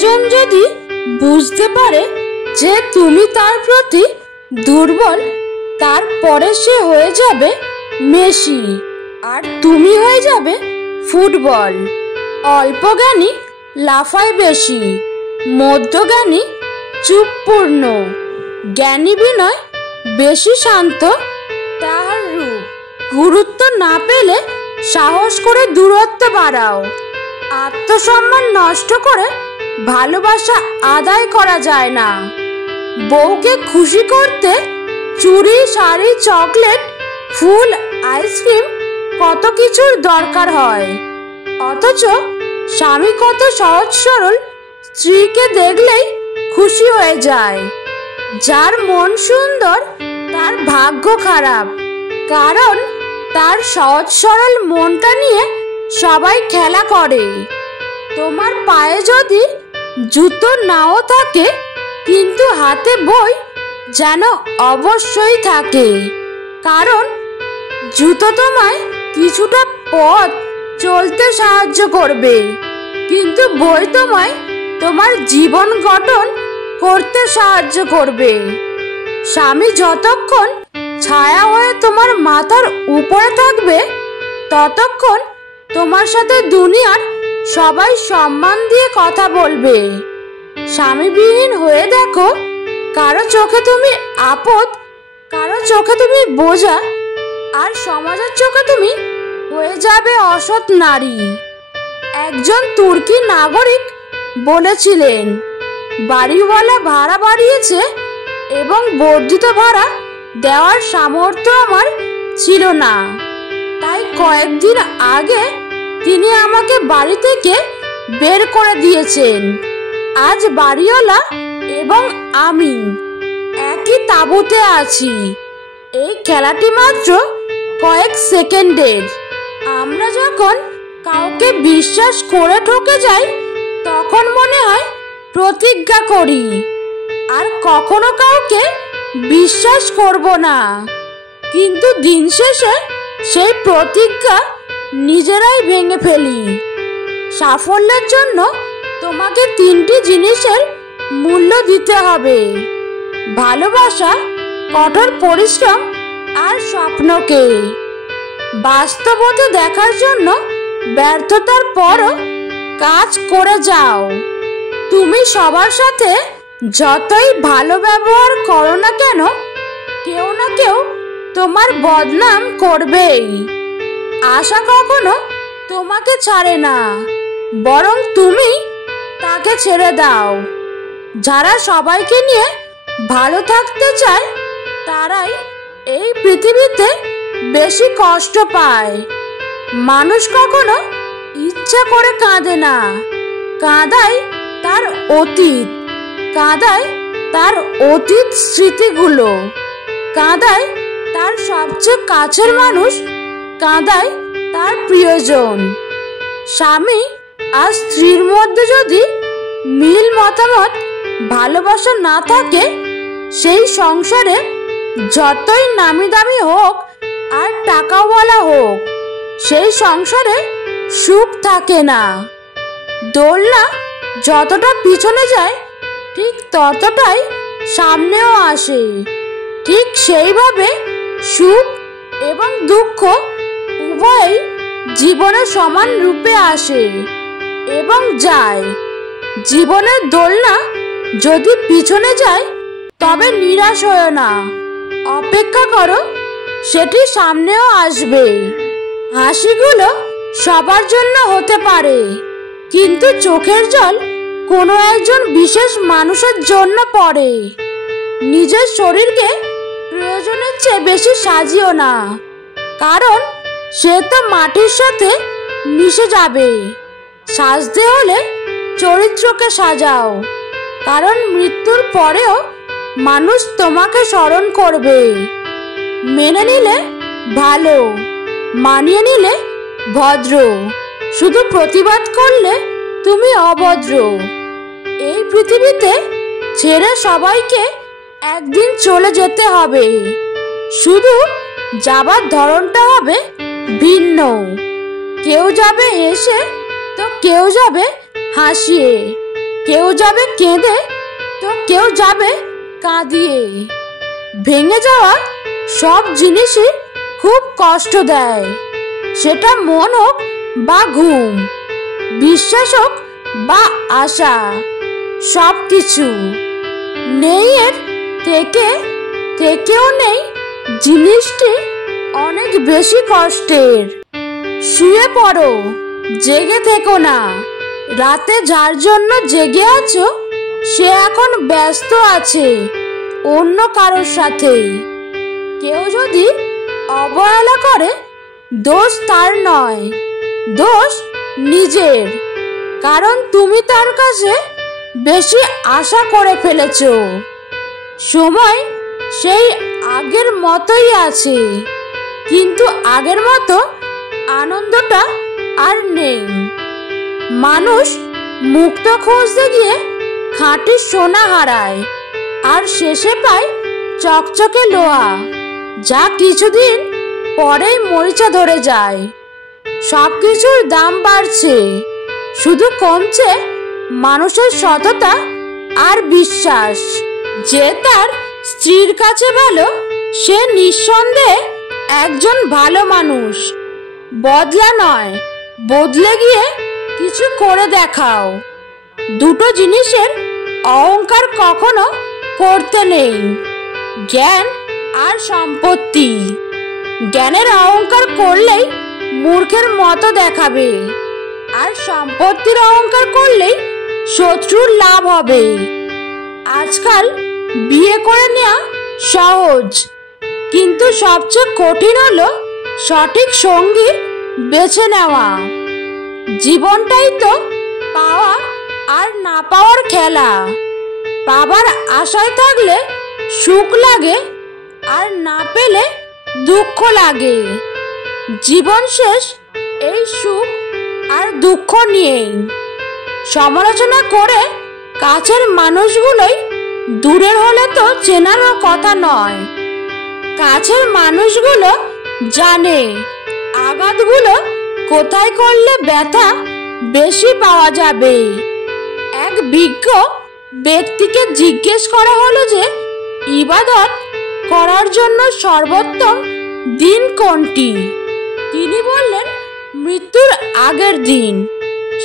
প্রিয়জন যদি বুঝতে পারে যে তুমি তার প্রতি দুর্বল, তারপরে সে হয়ে যাবে মেসি আর তুমি হয়ে যাবে ফুটবল। অল্পজ্ঞানী লাফায় বেশি, মধ্যজ্ঞানী চুপপূর্ণ, জ্ঞানী বিনয় বেশি শান্ত তাহার রূপ। গুরুত্ব না পেলে সাহস করে দূরত্ব বাড়াও। আত্মসম্মান নষ্ট করে ভালোবাসা আদায় করা যায় না। বউকে খুশি করতে চুড়ি, শাড়ি, চকলেট, ফুল, আইসক্রিম কত কিছুর দরকার হয়, অথচ স্বামী কত সহজ সরল স্ত্রীকে দেখলেই খুশি হয়ে যায়। যার মন সুন্দর তার ভাগ্য খারাপ, কারণ তার সহজ সরল মনটা নিয়ে সবাই খেলা করে। তোমার পায়ে যদি জুতো নাও থাকে, কিন্তু হাতে বই যেন অবশ্যই থাকে, কারণ জুতো তোমায় কিছুটা পথ চলতে সাহায্য করবে, কিন্তু বই তোমায় তোমার জীবন গঠন করতে সাহায্য করবে। স্বামী যতক্ষণ ছায়া হয়ে তোমার মাথার উপরে থাকবে, ততক্ষণ তোমার সাথে দুনিয়ার সবাই সম্মান দিয়ে কথা বলবে। স্বামীবিহীন হয়ে দেখো, কারো চোখে তুমি আপদ, কারো চোখে তুমি বোঝা, আর সমাজের চোখে তুমি হয়ে যাবে অসৎ নারী। একজন তুর্কি নাগরিক বলেছিলেন, বাড়িওয়ালা ভাড়া বাড়িয়েছে এবং বর্ধিত ভাড়া দেওয়ার সামর্থ্য আমার ছিল না, তাই কয়েকদিন আগে তিনি আমাকে বাড়ি থেকে বের করে দিয়েছেন। আজ বাড়িওয়ালা এবং আমি একই তাঁবুতে আছি। এই খেলাটি মাত্র কয়েক সেকেন্ডের। আমরা যখন কাউকে বিশ্বাস করে ঠকে যাই, তখন মনে হয় প্রতিজ্ঞা করি, আর কখনো কাউকে বিশ্বাস করব না, কিন্তু দিন শেষে সেই প্রতিজ্ঞা নিজেরাই ভেঙে ফেলি। সাফল্যের জন্য তোমাকে 3টি জিনিসের মূল্য দিতে হবে: ভালোবাসা, কঠোর পরিশ্রম আর স্বপ্নকে। বাস্তবতা দেখার জন্য ব্যর্থতার পরও কাজ করে যাও। তুমি সবার সাথে যতই ভালো ব্যবহার করো না কেন, কেউ না কেউ তোমার বদনাম করবেই। আশা কখনো তোমাকে ছাড়ে না, বরং তুমি তাকে ছেড়ে দাও। যারা সবাইকে নিয়ে ভালো থাকতে চায়, তারাই এই পৃথিবীতে বেশি কষ্ট পায়। মানুষ কখনো ইচ্ছা করে কাঁদে না, কাঁদায় তার অতীত, কাঁদায় তার অতীত স্মৃতিগুলো, কাঁদায় তার সবচেয়ে কাছের মানুষ, কাঁদায় তার প্রিয়জন। স্বামী আর স্ত্রীর মধ্যে যদি মিল, মতামত, ভালোবাসা না থাকে, সেই সংসারে যতই নামি দামি হোক আর টাকাওয়ালা হোক, সেই সংসারে সুখ থাকে না। দোলনা যতটা পিছনে যায়, ঠিক ততটাই সামনেও আসে। ঠিক সেইভাবে সুখ এবং দুঃখ উভয়ই জীবনে সমান রূপে আসে এবং যায়। জীবনের দোলনা যদি পিছনে যায়, তবে নিরাশ হয়ো না, অপেক্ষা করো, সেটি সামনেও আসবে। হাসিগুলো সবার জন্য হতে পারে, কিন্তু চোখের জল কোনো একজন বিশেষ মানুষের জন্য পড়ে। নিজের শরীরকে প্রয়োজনের চেয়ে বেশি সাজিও না, কারণ সে তো মাটির সাথে মিশে যাবে। সাজতে হলে চরিত্রকে সাজাও, কারণ মৃত্যুর পরেও মানুষ তোমাকে স্মরণ করবে। মেনে নিলে ভালো, মানিয়ে নিলে ভদ্র, শুধু প্রতিবাদ করলে তুমি অভদ্র। এই পৃথিবীতে ছেড়ে সবাইকে একদিন চলে যেতে হবে, শুধু যাবার ধরনটা হবে ভিন্ন। কেউ যাবে হেসে, তো কেউ যাবে হাসিয়ে, কেউ যাবে কেঁদে, তো কেউ যাবে কাঁদিয়ে। ভেঙে যাওয়া সব জিনিসই খুব কষ্ট দেয়, সেটা মন হোক বা ঘুম, বিশ্বাস হোক বা আশা, সব কিছু। নেই এর থেকেও নেই জিনিসটি অনেক বেশি কষ্টের। শুয়ে পড়ো, জেগে থেকো না। রাতে যার জন্য জেগে আছো সে এখন ব্যস্ত আছে অন্য কারোর সাথে। কেউ যদি অবহেলা করে দোষ তার নয়, দোষ নিজের, কারণ তুমি তার কাছে বেশি আশা করে ফেলেছ। সময় সেই আগের মতোই আছে, কিন্তু আগের মতো আনন্দটা আর নেই। মানুষ মুক্ত খুঁজতে গিয়ে খাঁটি সোনা হারায়, আর শেষে পায় চকচকে লোহা, যা কিছুদিন পরেই মরিচা ধরে যায়। সবকিছুর দাম বাড়ছে, শুধু কমছে মানুষের সততা আর বিশ্বাস। যে তার স্ত্রীর কাছে ভালো সে নিঃসন্দেহে একজন ভালো মানুষ। বদলা নয়, বদলে গিয়ে কিছু করে দেখাও। দুটো জিনিসের অহংকার কখনো করতে নেই, জ্ঞান আর সম্পত্তি। জ্ঞানের অহংকার করলেই মূর্খের মতো দেখাবে, আর সম্পত্তির অহংকার করলেই শত্রুর লাভ হবে। আজকাল বিয়ে করে নেওয়া সহজ, কিন্তু সবচেয়ে কঠিন হলো সঠিক সঙ্গী বেছে নেওয়া। জীবনটাই তো পাওয়া আর না পাওয়ার খেলা। পাবার আশায় থাকলে সুখ লাগে, আর না পেলে দুঃখ লাগে। জীবন শেষ এই সুখ আর দুঃখ নিয়েই। সমালোচনা করে কাছের মানুষগুলোই দূরের হলে তো চেনারও কথা নয়। কাছের মানুষগুলো জানে আঘাতগুলো কোথায় করলে ব্যথা বেশি পাওয়া যাবে। এক বিজ্ঞ ব্যক্তিকে জিজ্ঞেস করা হলো যে ইবাদত করার জন্য সর্বোত্তম দিন কোনটি। তিনি বললেন মৃত্যুর আগের দিন।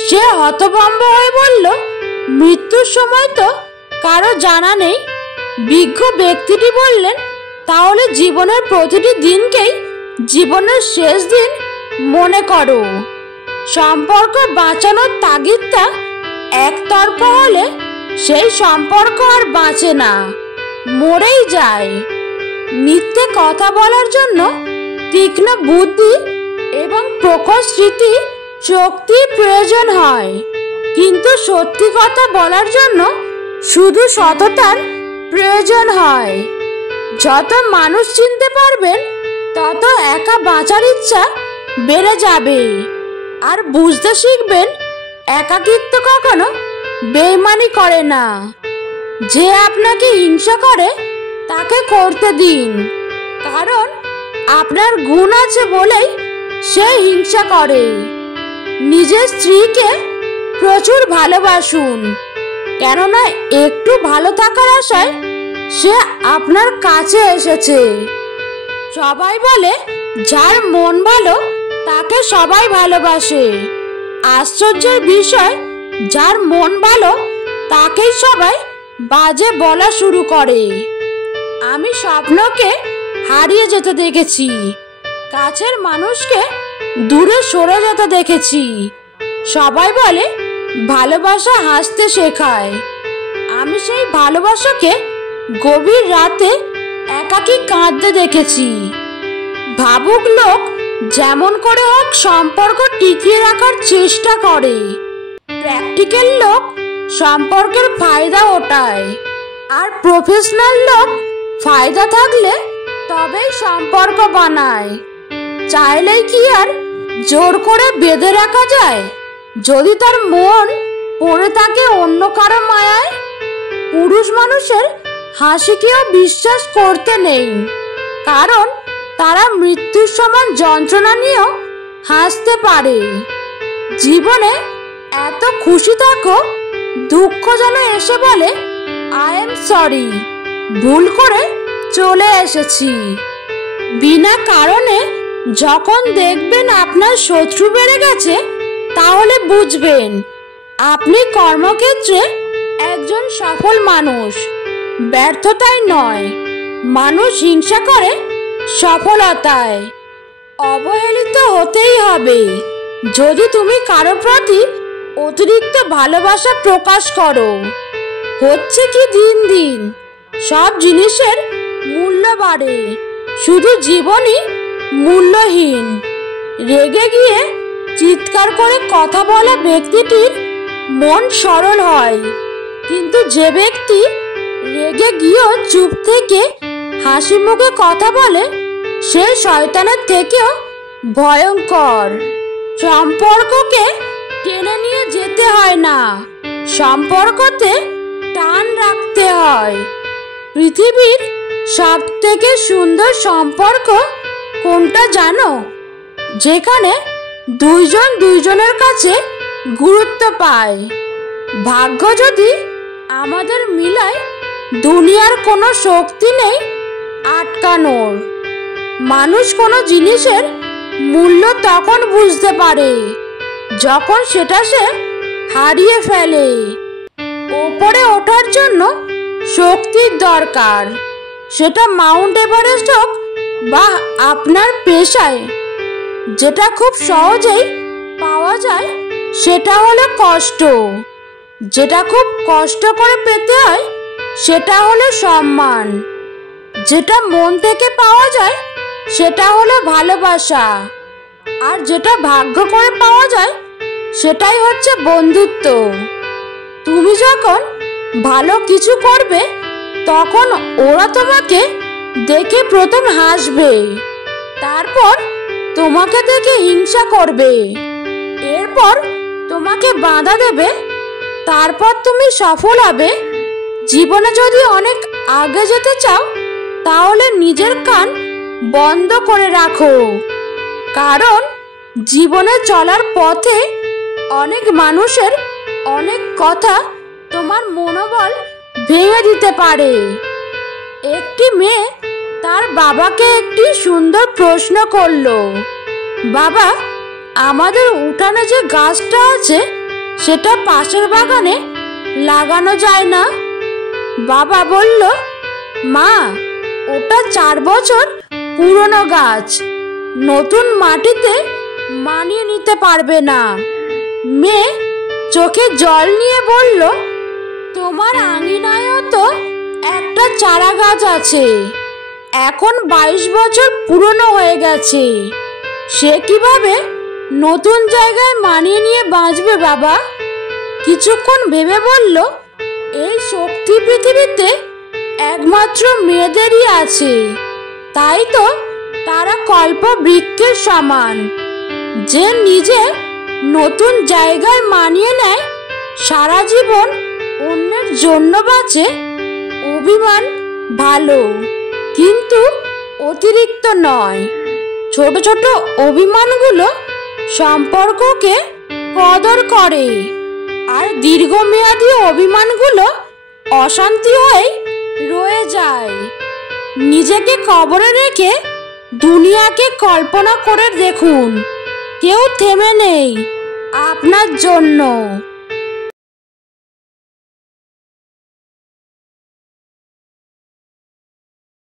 সে হতভম্ব হয়ে বলল, মৃত্যুর সময় তো কারো জানা নেই। বিজ্ঞ ব্যক্তিটি বললেন, তাহলে জীবনের প্রতিটি দিনকেই জীবনের শেষ দিন মনে করো। সম্পর্ক বাঁচানোর তাগিদটা একতরফা হলে সেই সম্পর্ক আর বাঁচে না, মরেই যায়। মিথ্যে কথা বলার জন্য তীক্ষ্ণ বুদ্ধি এবং প্রখর স্মৃতি শক্তির প্রয়োজন হয়, কিন্তু সত্যি কথা বলার জন্য শুধু সততার প্রয়োজন হয়। যত মানুষ চিনতে পারবেন তত একা বাঁচার ইচ্ছা বেড়ে যাবে, আর বুঝতে শিখবেন একাকিত্ব কখনো বেইমানি করে না। যে আপনাকে হিংসা করে তাকে করতে দিন, কারণ আপনার গুণ আছে বলেই সে হিংসা করে। নিজের স্ত্রীকে প্রচুর ভালোবাসুন, কেননা একটু ভালো থাকার আশায় সে আপনার কাছে এসেছে। সবাই বলে যার মন ভালো তাকে সবাই ভালোবাসে। আশ্চর্যের বিষয়, যার মন ভালো তাকেই সবাই বাজে বলা শুরু করে। আমি স্বপ্নকে হারিয়ে যেতে দেখেছি, কাছের মানুষকে দূরে সরে যেতে দেখেছি। সবাই বলে ভালোবাসা হাসতে শেখায়। আমি সেই ভালোবাসাকে গভীর রাতে একাকী কাঁদতে দেখেছি। ভাবুক লোক যেমন করে হোক সম্পর্ক টিকিয়ে রাখার চেষ্টা করে, প্র্যাকটিক্যাল লোক সম্পর্কের ফায়দা ওঠায়, আর প্রফেশনাল লোক ফায়দা থাকলে তবেই সম্পর্ক বানায়। চাইলেই কি আর জোর করে বেঁধে রাখা যায় যদি তার মন পড়ে থাকে অন্য কারো মায়ায়? পুরুষ মানুষের হাসিকেও বিশ্বাস করতে নেই, কারণ তারা মৃত্যুর সমান যন্ত্রণা নিয়েও হাসতে পারে। জীবনে এত খুশি থাকো দুঃখ যেন এসে বলে, আই এম সরি, ভুল করে চলে এসেছি। বিনা কারণে যখন দেখবেন আপনার শত্রু বেড়ে গেছে, তাহলে বুঝবেন আপনি কর্মক্ষেত্রে একজন সফল মানুষ। ব্যর্থতায় নয়, মানুষ হিংসা করে সফলতায়। অবহেলিত হতেই হবে যদি তুমি কারো প্রতি অতিরিক্ত ভালোবাসা প্রকাশ করো। হচ্ছে কি, দিন দিন সব জিনিসের মূল্য বাড়ে, শুধু জীবনই মূল্যহীন। রেগে গিয়ে চিৎকার করে কথা বলা ব্যক্তিটির মন সরল হয়, কিন্তু যে ব্যক্তি রেগে গিয়েও চুপ থেকে হাসি মুখে কথা বলে, সে শয়তানের থেকেও ভয়ঙ্কর। সম্পর্ককে টেনে নিয়ে যেতে হয় না, সম্পর্কতে টান রাখতে হয়। পৃথিবীর সব থেকে সুন্দর সম্পর্ক কোনটা জানো? যেখানে দুইজন দুইজনের কাছে গুরুত্ব পায়। ভাগ্য যদি আমাদের মিলায়, দুনিয়ার কোনো শক্তি নেই আটকানোর। মানুষ কোনো জিনিসের মূল্য তখন বুঝতে পারে যখন সেটা সে হারিয়ে ফেলে। ওপরে ওঠার জন্য শক্তির দরকার, সেটা মাউন্ট এভারেস্ট হোক বা আপনার পেশায়। যেটা খুব সহজেই পাওয়া যায় সেটা হলো কষ্ট, যেটা খুব কষ্ট করে পেতে হয় সেটা হলো সম্মান, যেটা মন থেকে পাওয়া যায় সেটা হলো ভালোবাসা, আর যেটা ভাগ্য করে পাওয়া যায় সেটাই হচ্ছে বন্ধুত্ব। তুমি যখন ভালো কিছু করবে, তখন ওরা তোমাকে দেখে প্রথম হাসবে, তারপর তোমাকে দেখে হিংসা করবে, এরপর তোমাকে বাধা দেবে, তারপর তুমি সফল হবে। জীবনে যদি অনেক আগে যেতে চাও, তাহলে নিজের কান বন্ধ করে রাখো, কারণ জীবনে চলার পথে অনেক মানুষের অনেক কথা তোমার মনোবল ভেঙে দিতে পারে। একটি মেয়ে তার বাবাকে একটি সুন্দর প্রশ্ন করলো, বাবা, আমাদের উঠানে যে গাছটা আছে সেটা পাশের বাগানে লাগানো যায় না? বাবা বলল, মা, ওটা 4 বছর পুরনো গাছ, নতুন মাটিতে মানিয়ে নিতে পারবে না। মেয়ে চোখে জল নিয়ে বলল, তোমার আঙিনায়ও তো একটা চারা গাছ আছে, এখন 22 বছর পুরনো হয়ে গেছে, সে কিভাবে নতুন জায়গায় মানিয়ে নিয়ে বাঁচবে? বাবা কিছুক্ষণ ভেবে বলল, এই শক্তি পৃথিবীতে একমাত্র মেয়েদেরই আছে, তাই তো তারা কল্প বৃক্ষের সমান। যে নিজে নতুন জায়গায় মানিয়ে নেয়, সারা জীবন অন্যের জন্য বাঁচে। অভিমান ভালো, কিন্তু অতিরিক্ত নয়। ছোট ছোট অভিমানগুলো সম্পর্ককে কদর করে, আর দীর্ঘমেয়াদী অভিমানগুলো অশান্তি হয়ে রয়ে যায়। নিজেকে কবরে রেখে দুনিয়াকে কল্পনা করে দেখুন, কেউ থেমে নেই আপনার জন্য।